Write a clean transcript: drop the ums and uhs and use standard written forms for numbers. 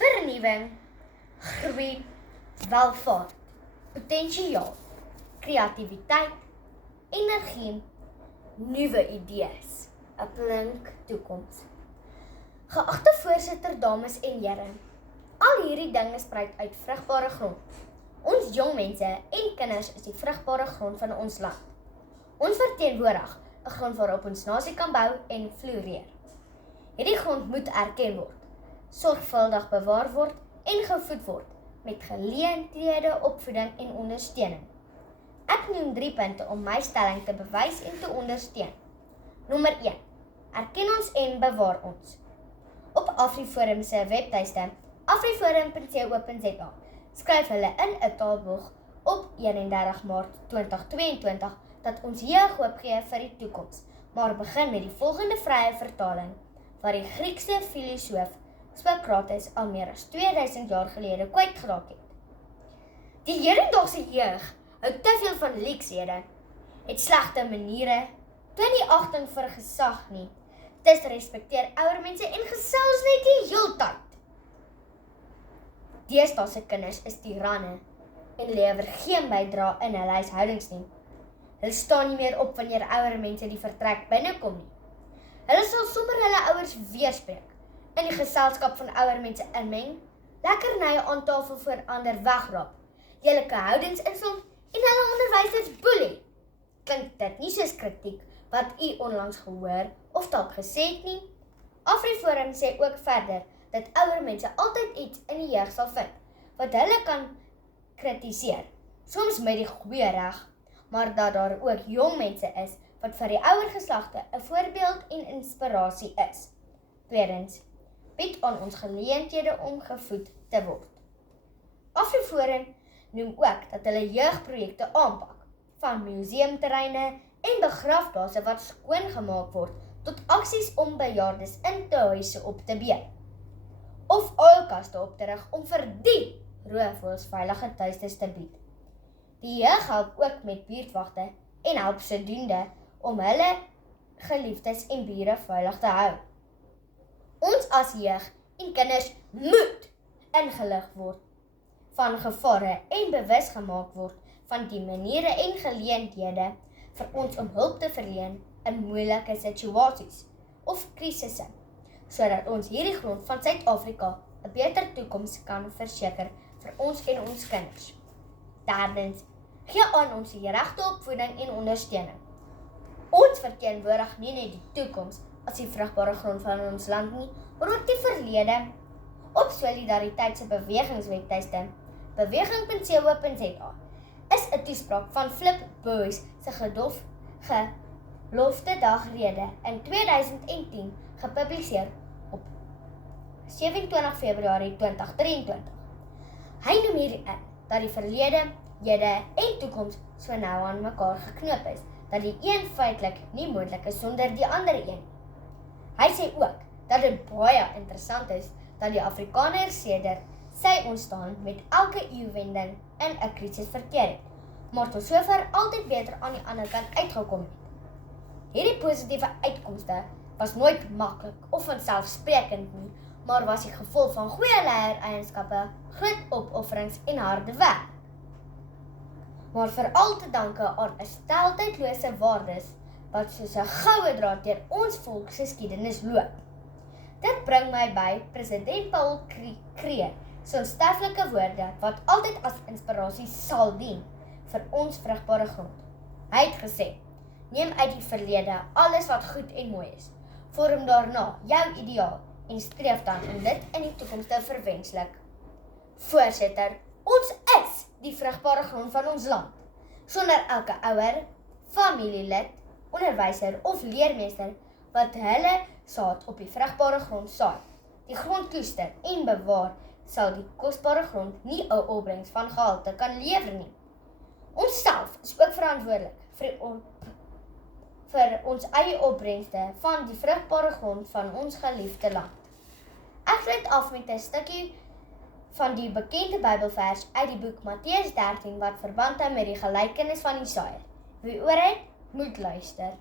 vernuwing, groei, welvaart, potensiaal, kreatiwiteit, energie, nuwe idees, 'n blink toekoms. Geagte voorsitter, dames en here, al hierdie dinge spruit uit vrugbare grond. Ons jong mense en kinders is die vrugbare grond van ons land. Ons verteenwoordig 'n grond waarop ons nasie kan bou en floreer. Hierdie grond moet erken word, sorgvuldig bewaar word en gevoed word met geleenthede, opvoeding en ondersteuning. Ek noem 3 punte om my stelling te bewys en te ondersteun. Nommer 1. Erken ons en bewaar ons. Op AfriForum se webtuiste afriforum.co.za skryf hulle in 'n taalboek op 31 Maart 2022 dat ons jeug hoop gee vir die toekoms, maar begin met die volgende vrye vertaling wat die Griekse filosoof Sokrates al meer as 2000 jaar gelede kwytgeraak het. Die hedendaagse jeug hou te veel van leksede, het slegte maniere, toon nie agting vir gesag nie, disrespekteer ouer mense en gesels net die heeltyd. Deesdae se kinders is tiranne en lewer geen bydrae in hulle huishoudings nie. Hulle staan nie meer op wanneer ouer mense die vertrek binnekom nie. Hulle sal sommer hulle ouers weerspreek, in die geselskap van ouer mense inmeng, lekkernye aan tafel voor ander wegrap, heelike houdings invul en hulle onderwysers boelie. Klink dit nie soos kritiek wat u onlangs gehoor of dalk gesê het nie? AfriForum sê ook verder dat ouer mense altyd iets in die jeug sal vind wat hulle kan kritiseer, soms met die goeie reg, maar dat daar ook jong mense is wat vir die ouer geslagte 'n voorbeeld en inspirasie is. Tweedens, bied aan ons geleenthede om gevoed te word. AfriForum noem ook dat hulle jeugprojekte aanpak, van museumterreine en begrafplase wat skoongemaak word, tot aksies om bejaardes in tehuise op te beeld, of uilkaste op te rig om vir die roofvoëls veilige tuistes te bied. Die jeug help ook met buurtwagte en help sodoende om hulle geliefdes en bure veilig te hou. Ons as jeug en kinders moet ingelig word van gevare en bewus gemaak word van die maniere en geleenthede vir ons om hulp te verleen in moeilike situasies of krisisse, sodat ons hierdie grond van Suid-Afrika 'n beter toekoms kan verseker vir ons en ons kinders. Derdens, gee aan ons die regte opvoeding en ondersteuning. Ons verteenwoordig nie net die toekoms as die vrugbare grond van ons land nie, maar ook die verlede. Op Solidariteit se bewegingswebtuiste, beweging.co.za, is 'n toespraak van Flip Boyce se gelofte dagrede in 2010 gepubliseer op 27 Februarie 2023. Hy noem hierin dat die verlede, hede en toekoms so nou aan mekaar geknoop is, dat die een feitelik nie moontlik is sonder die ander een. Hy sê ook dat dit baie interessant is dat die Afrikaner sedert sy ontstaan met elke eeuwending in 'n krisis verkeer het, maar tot sover altyd beter aan die ander kant uitgekom het. Hierdie positiewe uitkomste was nooit maklik of vanselfsprekend nie, maar was die gevolg van goeie leiereienskappe, groot opofferings en harde werk. Maar veral te danke aan 'n stel tydlose waardes wat soos 'n goue draad deur ons volksgeskiedenis loop. Dit bring my by president Paul Kruger se onsterflike woorde wat altyd as inspirasie sal dien vir ons vrugbare grond. Hy het gesê: neem uit die verlede alles wat goed en mooi is, vorm daarna jou ideaal en streef dan om dit in die toekoms te verwenslik. Voorsitter, ons is die vrugbare grond van ons land. Sonder elke ouer, familielid, onderwyser of leermeester wat hulle saad op die vrugbare grond saai, die grond koester en bewaar, sal die kosbare grond nie 'n opbrengs van gehalte kan lewer nie. Ons self is ook verantwoordelik vir ons eie opbrengste van die vrugbare grond van ons geliefde land. Ek sluit af met 'n stukkie van die bekende Bybelvers uit die boek Matteus 13 wat verband hou met die gelykenis van die saaiër. Wie oor het, moet luister.